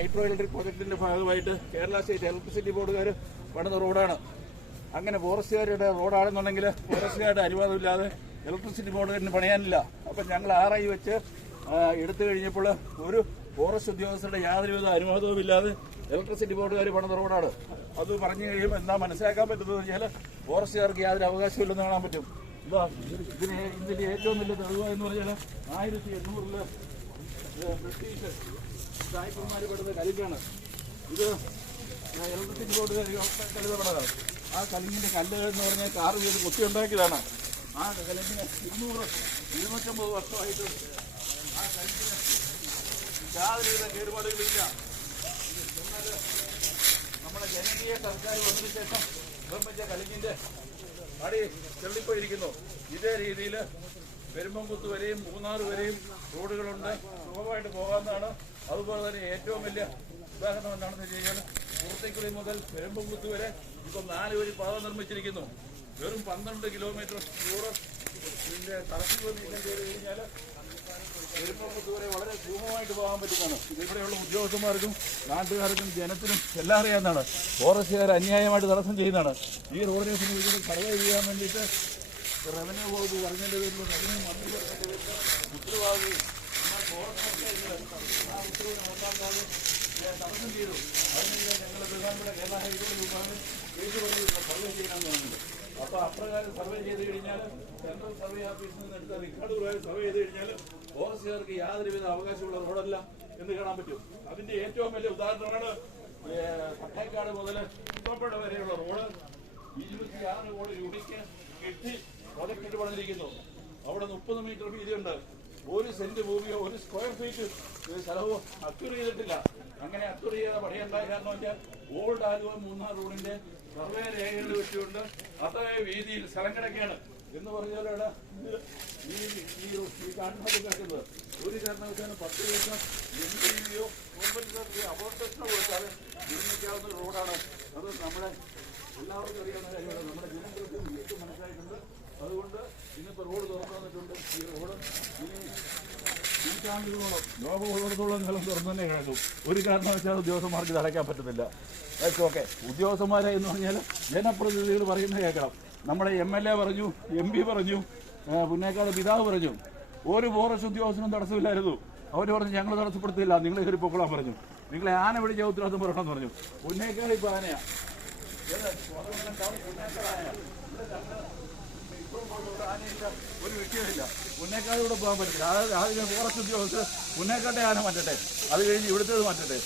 Hydro electric പ്രോജക്ടിന്റെ ഭാഗമായിട്ട് Kerala state electricity ബോർഡുകാർ പണിത റോഡാണ്. അങ്ങനെ ഫോറസ്റ്റുകാരുടെ റോഡാണെന്നുണ്ടെങ്കിൽ ഫോറസ്റ്റുകാരുടെ അനുവാദമില്ലാതെ ഇലക്ട്രിസിറ്റി ബോർഡുകാരിന് പണിയാനില്ല. അപ്പം ഞങ്ങൾ RI വെച്ച് എടുത്തു കഴിഞ്ഞപ്പോൾ ഒരു ഫോറസ്റ്റ് ഉദ്യോഗസ്ഥരുടെ യാതൊരുവിധ അനുവാദവുമില്ലാതെ ഇലക്ട്രിസിറ്റി ബോർഡുകാർ പണിത റോഡാണ്. അത് പറഞ്ഞു കഴിയുമ്പോൾ എന്താ മനസ്സിലാക്കാൻ പറ്റുന്നത് വെച്ചാൽ ഫോറസ്റ്റുകാർക്ക് യാതൊരു അവകാശമില്ലെന്ന് കാണാൻ പറ്റും. ഇതിന്റെ ഏറ്റവും വലിയ തെളിവ് എന്ന് പറഞ്ഞാൽ 1800 ബ്രിട്ടീഷ് സായിപ്പന്മാർ പെടുന്ന കലിങ്കാണ്. ഇത് ഇലക്ട്രിസിറ്റി ബോർഡുകാർ കരുതപ്പെടാണ്. ആ കലിങ്ങിന്റെ കല്ലുകൾ എന്ന് പറഞ്ഞാൽ കാറ് ചെയ്ത് കൊത്തി ഉണ്ടാക്കിയതാണ്. ആ കലിങ്ങിന് 250 വർഷമായിട്ട് ആ കലിങ്ങിന് യാതൊരുവിധ കേടുപാടുകളില്ല. എന്നാൽ നമ്മുടെ ജനകീയ സർക്കാർ വന്നതിന് ശേഷം നിർമ്മിച്ച കലിങ്ങിന്റെ അടി ചെള്ളിപ്പോയിരിക്കുന്നു. ഇതേ രീതിയിൽ പെരുമ്പംകുത്ത് വരെയും മൂന്നാർ വരെയും റോഡുകളുണ്ട്, സുഖമായിട്ട് പോകാവുന്നതാണ്. അതുപോലെ തന്നെ ഏറ്റവും വലിയ ഉദാഹരണം എന്താണെന്ന് വെച്ച് കഴിഞ്ഞാൽ പൂർത്തിക്കുളി മുതൽ പെരുമ്പംകുത്ത് വരെ ഇപ്പം 4 വഴി പാത നിർമ്മിച്ചിരിക്കുന്നു. വെറും 12 കിലോമീറ്റർ റോഡ് ഇതിന്റെ തറസ്സുകൾ നീക്കം ചെയ്ത് കഴിഞ്ഞാൽ പെരുമ്പംകുത്ത് വരെ വളരെ സുഗമമായിട്ട് പോകാൻ പറ്റുന്നതാണ്. ഇതിവിടെയുള്ള ഉദ്യോഗസ്ഥന്മാർക്കും നാട്ടുകാർക്കും ജനത്തിനും എല്ലാം അറിയാവുന്നതാണ്. ഫോറസ്റ്റുകാർ അന്യായമായിട്ട് തടസ്സം ചെയ്യുന്നതാണ്. ഈ റോഡിനെ സംബന്ധിച്ച് സർവേ ചെയ്യാൻ വേണ്ടിയിട്ട് റവന്യൂ വകുപ്പ് പറഞ്ഞതിൻ്റെ പേരിൽ റവന്യൂ മന്ത്രി പറഞ്ഞതിൻ്റെ പേരിൽ ഉത്തരവാദി ആ ഉത്തരവിനെ ഒന്നാക്കാതെ തടസ്സം ചെയ്തു. അതിനെതിരെ ഞങ്ങൾ പ്രധാനപ്പെട്ട കേരള ഹൈക്കോടതി വിഭാഗം കേസ് പറഞ്ഞിരുന്ന സർവേ ചെയ്യാമെന്ന് പറഞ്ഞത്. അപ്പോൾ അപ്രകാരം സർവേ ചെയ്ത് കഴിഞ്ഞാൽ സെൻട്രൽ സർവേ ഓഫീസിൽ നിന്ന് എടുത്ത റെക്കോർഡ് പ്രകാരം സർവേ ചെയ്ത് കഴിഞ്ഞാൽ ഫോറസ്റ്റുകാർക്ക് യാതൊരുവിധ അവകാശമുള്ള റോഡല്ല എന്ന് കാണാൻ പറ്റും. അതിന്റെ ഏറ്റവും വലിയ ഉദാഹരണമാണ് പട്ടേക്കാട് മുതൽ ഇപ്പപ്പുഴ വരെയുള്ള റോഡ് 26 കോടി രൂപയ്ക്ക് കെട്ടി പ്രൊജക്റ്റ് പണിതിരിക്കുന്നു. അവിടെ 30 മീറ്റർ വീതിയുണ്ട്. 1 സെന്റ് ഭൂമിയോ 1 സ്ക്വയർ ഫീറ്റ് സ്ഥലവോ അക്വയർ ചെയ്തിട്ടില്ല. അങ്ങനെ അക്വയർ ചെയ്ത പണിയുണ്ടായ കാരണം വെച്ചാൽ ഓൾഡ് ആലുവ മൂന്നാർ റോഡിന്റെ സർവേ രേഖകൾ വെച്ചുകൊണ്ട് അതേ വീതിയിൽ സ്ഥലം കിടക്കുകയാണ് എന്ന് പറഞ്ഞാലാണ് ഈ കാണുന്നത് കേൾക്കുന്നത്. ഒരു കാരണവശാലും 10 ദിവസം MPയോ അബോർട്ടേഷനോ കൊടുത്താൽ നിർമ്മിക്കാവുന്ന റോഡാണ്. അത് നമ്മുടെ എല്ലാവർക്കും അറിയാവുന്ന കാര്യമാണ്. നമ്മുടെ ജനങ്ങൾക്കും ഏറ്റവും മനസ്സിലായിട്ടുണ്ട്. അതുകൊണ്ട് ഇന്നിപ്പോൾ റോഡ് തുറന്നു വന്നിട്ടുണ്ട്. ഈ റോഡ് ഇനി നൂറ്റാണ്ടുകളോളം ലോകത്തോളം കാലം തുറന്നു തന്നെ കിടക്കും. ഒരു കാരണവശാൽ ഉദ്യോഗസ്ഥന്മാർക്ക് ഇത് അടയ്ക്കാൻ പറ്റത്തില്ല. ഓക്കെ, ഉദ്യോഗസ്ഥന്മാരെ എന്ന് പറഞ്ഞാൽ ജനപ്രതിനിധികൾ പറയുന്നത് കേൾക്കണം. നമ്മുടെ MLA പറഞ്ഞു, MP പറഞ്ഞു, പുന്നേക്കാട് പിതാവ് പറഞ്ഞു. ഒരു ഫോറസ്റ്റ് ഉദ്യോഗസ്ഥനും തടസ്സമില്ലായിരുന്നു. അവർ പറഞ്ഞു ഞങ്ങൾ തടസ്സപ്പെടുത്തില്ല, നിങ്ങൾ കയറി പൊക്കളാൻ പറഞ്ഞു. നിങ്ങളെ ആന പിടിച്ച ഉത്തരവാദിത്വം പറയണമെന്ന് പറഞ്ഞു. പുന്നേക്കാട് ഇപ്പോൾ ആനയാണ്. ഒരു വിഷയമില്ല. പുന്നേക്കാട് പോകാൻ പറ്റില്ല. അതായത് ആദ്യം ഫോറസ്റ്റ് ഉദ്യോഗസ്ഥർ പുന്നേക്കാട്ടെ ആന മാറ്റട്ടെ, അത് കഴിഞ്ഞ് ഇവിടുത്തേത് മാറ്റട്ടെ.